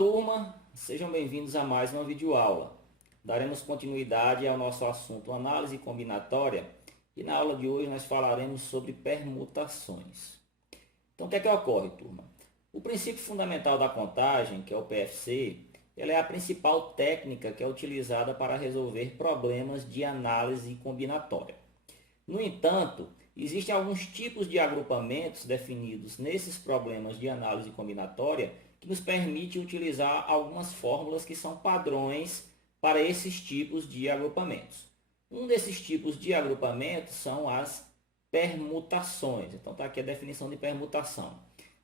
turma, sejam bem-vindos a mais uma videoaula. Daremos continuidade ao nosso assunto análise combinatória e na aula de hoje nós falaremos sobre permutações. Então o que ocorre, turma? O princípio fundamental da contagem, que é o PFC, ela é a principal técnica que é utilizada para resolver problemas de análise combinatória. No entanto, existem alguns tipos de agrupamentos definidos nesses problemas de análise combinatória que nos permite utilizar algumas fórmulas que são padrões para esses tipos de agrupamentos. Um desses tipos de agrupamentos são as permutações. Então está aqui a definição de permutação.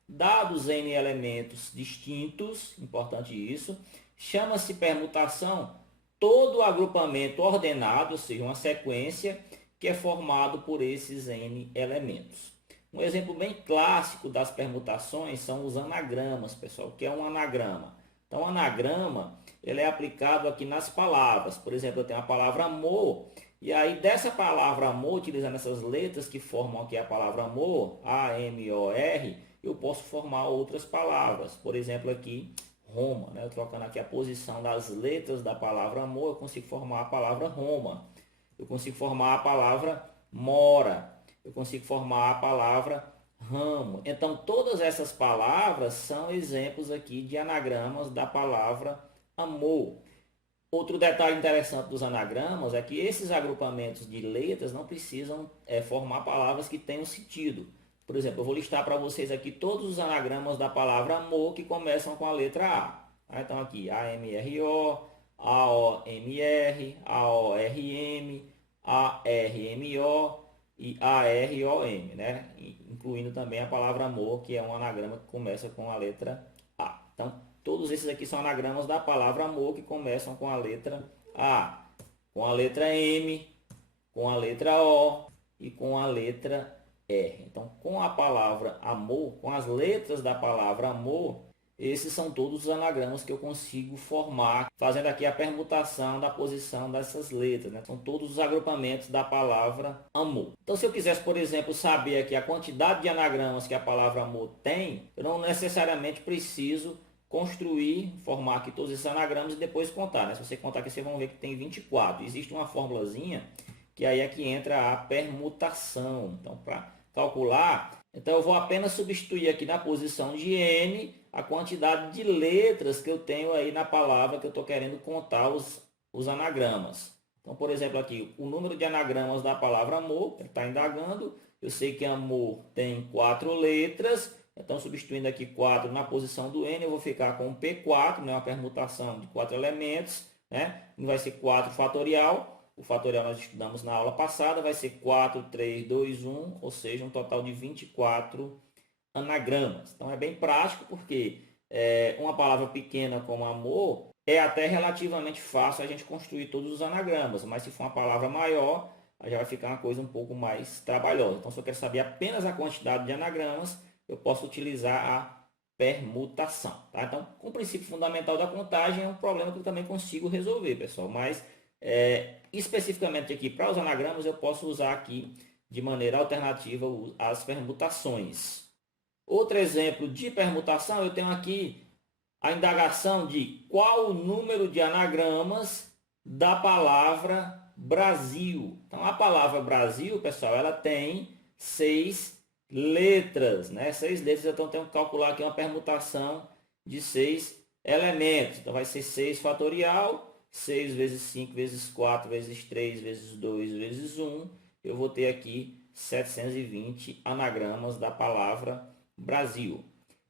Dados n elementos distintos, importante isso, chama-se permutação todo agrupamento ordenado, ou seja, uma sequência que é formado por esses n elementos. Um exemplo bem clássico das permutações são os anagramas, pessoal. O que é um anagrama? Então, o anagrama ele é aplicado aqui nas palavras. Por exemplo, eu tenho a palavra amor, e aí dessa palavra amor, utilizando essas letras que formam aqui a palavra amor, A-M-O-R, eu posso formar outras palavras. Por exemplo, aqui, Roma, né? Eu trocando aqui a posição das letras da palavra amor, eu consigo formar a palavra Roma. Eu consigo formar a palavra mora. Eu consigo formar a palavra ramo. Então, todas essas palavras são exemplos aqui de anagramas da palavra amor. Outro detalhe interessante dos anagramas é que esses agrupamentos de letras não precisam formar palavras que tenham sentido. Por exemplo, eu vou listar para vocês aqui todos os anagramas da palavra amor que começam com a letra A. Então, aqui, A-M-R-O, A-O-M-R, A-O-R-M, A-R-M-O e A-R-O-M, né? Incluindo também a palavra amor, que é um anagrama que começa com a letra A. Então, todos esses aqui são anagramas da palavra amor que começam com a letra A, com a letra M, com a letra O e com a letra R. Então, com a palavra amor, com as letras da palavra amor, esses são todos os anagramas que eu consigo formar, fazendo aqui a permutação da posição dessas letras, né? São todos os agrupamentos da palavra amor. Então, se eu quisesse, por exemplo, saber aqui a quantidade de anagramas que a palavra amor tem, eu não necessariamente preciso construir, formar aqui todos esses anagramas e depois contar, né? Se você contar aqui, vocês vão ver que tem 24. Existe uma formulazinha que aí é que entra a permutação. Então, para calcular, então eu vou apenas substituir aqui na posição de n a quantidade de letras que eu tenho aí na palavra que eu estou querendo contar os anagramas. Então, por exemplo, aqui, o número de anagramas da palavra amor, ele está indagando. Eu sei que amor tem 4 letras, então substituindo aqui 4 na posição do n, eu vou ficar com P4, né, uma permutação de 4 elementos, né? Vai ser 4 fatorial. O fatorial nós estudamos na aula passada, vai ser 4, 3, 2, 1, ou seja, um total de 24 anagramas. Então é bem prático porque uma palavra pequena como amor é até relativamente fácil a gente construir todos os anagramas, mas se for uma palavra maior, aí já vai ficar uma coisa um pouco mais trabalhosa. Então se eu quero saber apenas a quantidade de anagramas, eu posso utilizar a permutação. Tá? Então, com o princípio fundamental da contagem é um problema que eu também consigo resolver, pessoal, mas especificamente aqui para os anagramas eu posso usar aqui de maneira alternativa as permutações. Outro exemplo de permutação, eu tenho aqui a indagação de qual o número de anagramas da palavra Brasil. Então, a palavra Brasil, pessoal, ela tem 6 letras, né? 6 letras, então eu tenho que calcular aqui uma permutação de 6 elementos. Então, vai ser 6 fatorial, 6 vezes 5 vezes 4 vezes 3 vezes 2 vezes 1. Eu vou ter aqui 720 anagramas da palavra Brasil.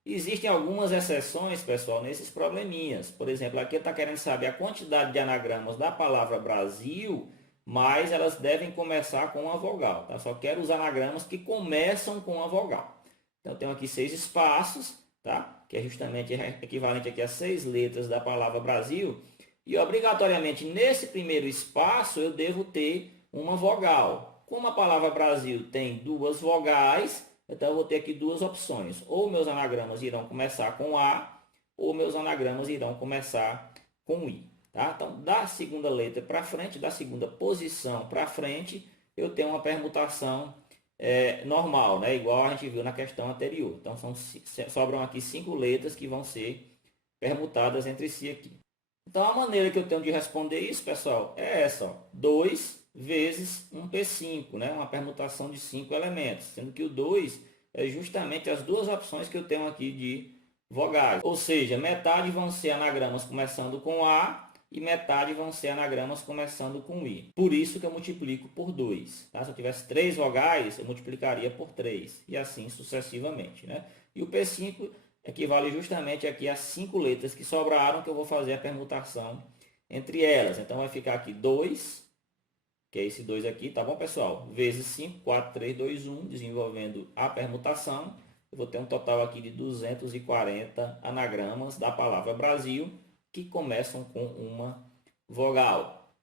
Existem algumas exceções, pessoal, nesses probleminhas. Por exemplo, aqui está querendo saber a quantidade de anagramas da palavra Brasil, mas elas devem começar com uma vogal. Tá? Só quero os anagramas que começam com a vogal. Então, eu tenho aqui 6 espaços, tá? Que é justamente equivalente aqui a 6 letras da palavra Brasil. E, obrigatoriamente, nesse primeiro espaço, eu devo ter uma vogal. Como a palavra Brasil tem 2 vogais, então eu vou ter aqui 2 opções. Ou meus anagramas irão começar com A, ou meus anagramas irão começar com I. Tá? Então, da segunda letra para frente, da segunda posição para frente, eu tenho uma permutação normal, né? Igual a gente viu na questão anterior. Então, sobram aqui 5 letras que vão ser permutadas entre si aqui. Então, a maneira que eu tenho de responder isso, pessoal, é essa, ó, 2 vezes um P5, né? Uma permutação de 5 elementos, sendo que o 2 é justamente as duas opções que eu tenho aqui de vogais. Ou seja, metade vão ser anagramas começando com A e metade vão ser anagramas começando com I. Por isso que eu multiplico por 2. Tá? Se eu tivesse 3 vogais, eu multiplicaria por 3 e assim sucessivamente, né? E o P5 equivale justamente aqui às 5 letras que sobraram, que eu vou fazer a permutação entre elas. Então, vai ficar aqui 2, que é esse 2 aqui, tá bom, pessoal? Vezes 5, 4, 3, 2, 1, desenvolvendo a permutação. Eu vou ter um total aqui de 240 anagramas da palavra Brasil, que começam com uma vogal.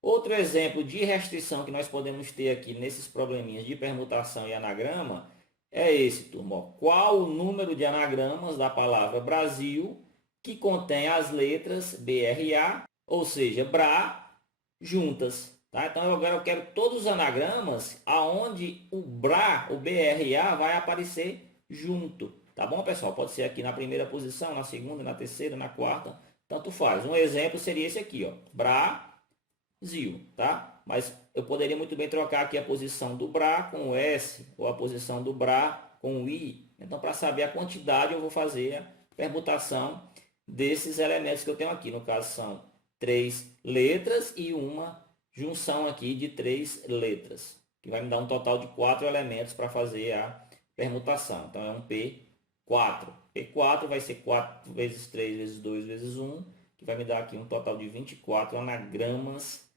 Outro exemplo de restrição que nós podemos ter aqui nesses probleminhas de permutação e anagrama é esse, turma. Qual o número de anagramas da palavra Brasil que contém as letras BRA, ou seja, BRA, juntas? Tá? Então, agora eu quero todos os anagramas aonde o BRA, o BRA, vai aparecer junto. Tá bom, pessoal? Pode ser aqui na primeira posição, na segunda, na terceira, na quarta, tanto faz. Um exemplo seria esse aqui, ó, Brasil, tá? Mas eu poderia muito bem trocar aqui a posição do BRA com o S, ou a posição do BRA com o I. Então, para saber a quantidade, eu vou fazer a permutação desses elementos que eu tenho aqui. No caso, são 3 letras e uma junção aqui de 3 letras, que vai me dar um total de 4 elementos para fazer a permutação. Então, é um P4. P4 vai ser 4 vezes 3 vezes 2 vezes 1, que vai me dar aqui um total de 24 anagramas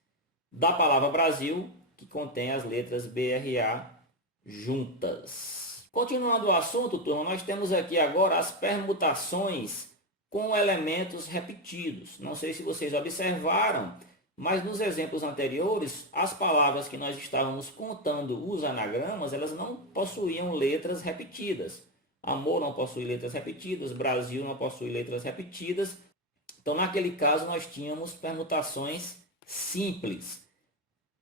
da palavra Brasil, que contém as letras BRA juntas. Continuando o assunto, turma, nós temos aqui agora as permutações com elementos repetidos. Não sei se vocês observaram, mas nos exemplos anteriores, as palavras que nós estávamos contando os anagramas, elas não possuíam letras repetidas. Amor não possui letras repetidas, Brasil não possui letras repetidas. Então, naquele caso, nós tínhamos permutações simples.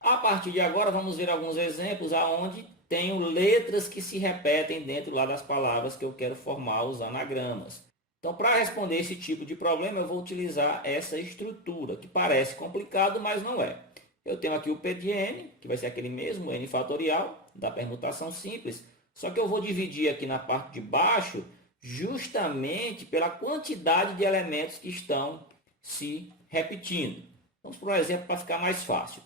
A partir de agora, vamos ver alguns exemplos onde tenho letras que se repetem dentro lá das palavras que eu quero formar os anagramas. Então, para responder esse tipo de problema, eu vou utilizar essa estrutura, que parece complicado, mas não é. Eu tenho aqui o P de N, que vai ser aquele mesmo N fatorial da permutação simples, só que eu vou dividir aqui na parte de baixo justamente pela quantidade de elementos que estão se repetindo. Vamos por um exemplo para ficar mais fácil.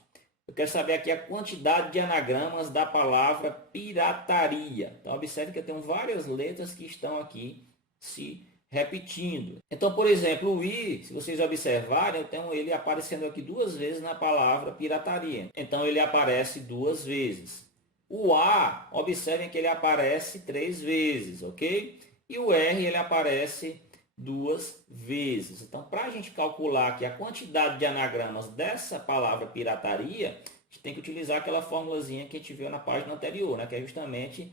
Eu quero saber aqui a quantidade de anagramas da palavra pirataria. Então, observe que eu tenho várias letras que estão aqui se repetindo. Então, por exemplo, o I, se vocês observarem, eu tenho ele aparecendo aqui 2 vezes na palavra pirataria. Então, ele aparece 2 vezes. O A, observem que ele aparece 3 vezes, ok? E o R, ele aparece 2 vezes. Então, para a gente calcular aqui a quantidade de anagramas dessa palavra pirataria, a gente tem que utilizar aquela formulazinha que a gente viu na página anterior, né? Que é justamente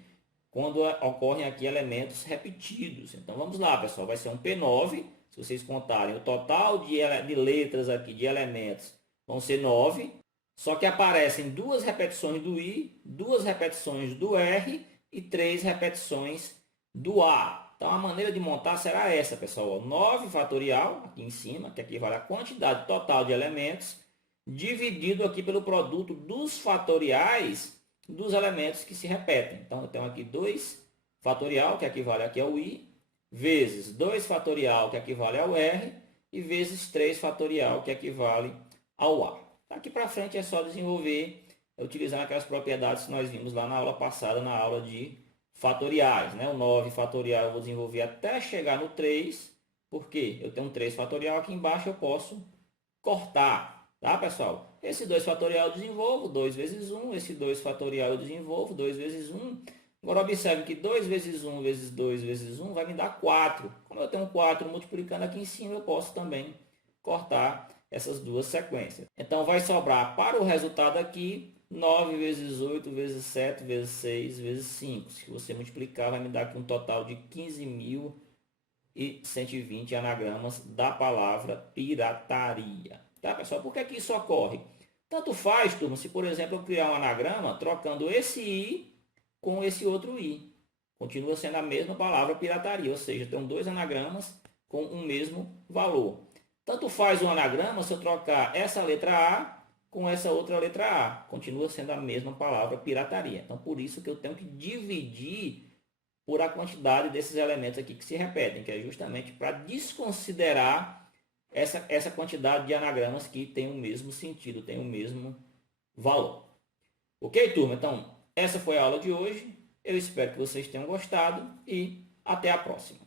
quando ocorrem aqui elementos repetidos. Então, vamos lá, pessoal. Vai ser um P9. Se vocês contarem o total de letras aqui, de elementos, vão ser 9. Só que aparecem 2 repetições do I, 2 repetições do R e 3 repetições do A. Então, a maneira de montar será essa, pessoal. 9 fatorial, aqui em cima, que equivale à quantidade total de elementos, dividido aqui pelo produto dos fatoriais dos elementos que se repetem. Então, eu tenho aqui 2 fatorial, que equivale aqui ao I, vezes 2 fatorial, que equivale ao R, e vezes 3 fatorial, que equivale ao A. Daqui para frente é só desenvolver, utilizando aquelas propriedades que nós vimos lá na aula passada, na aula de fatoriais, né? O 9 fatorial eu vou desenvolver até chegar no 3, porque eu tenho um 3 fatorial aqui embaixo, eu posso cortar, tá, pessoal? Esse 2 fatorial eu desenvolvo, 2 vezes 1, esse 2 fatorial eu desenvolvo, 2 vezes 1. Agora observe que 2 vezes 1 vezes 2 vezes 1 vai me dar 4. Como eu tenho 4 multiplicando aqui em cima, eu posso também cortar essas duas sequências. Então, vai sobrar para o resultado aqui 9 vezes 8 vezes 7 vezes 6 vezes 5. Se você multiplicar, vai me dar aqui um total de 15.120 anagramas da palavra pirataria. Tá, pessoal? Por que que isso ocorre? Tanto faz, turma, se, por exemplo, eu criar um anagrama trocando esse I com esse outro I. Continua sendo a mesma palavra pirataria, ou seja, tem 2 anagramas com o mesmo valor. Tanto faz o anagrama se eu trocar essa letra A com essa outra letra A. Continua sendo a mesma palavra pirataria. Então, por isso que eu tenho que dividir por a quantidade desses elementos aqui que se repetem, que é justamente para desconsiderar essa quantidade de anagramas que tem o mesmo sentido, tem o mesmo valor. Ok, turma? Então, essa foi a aula de hoje. Eu espero que vocês tenham gostado e até a próxima.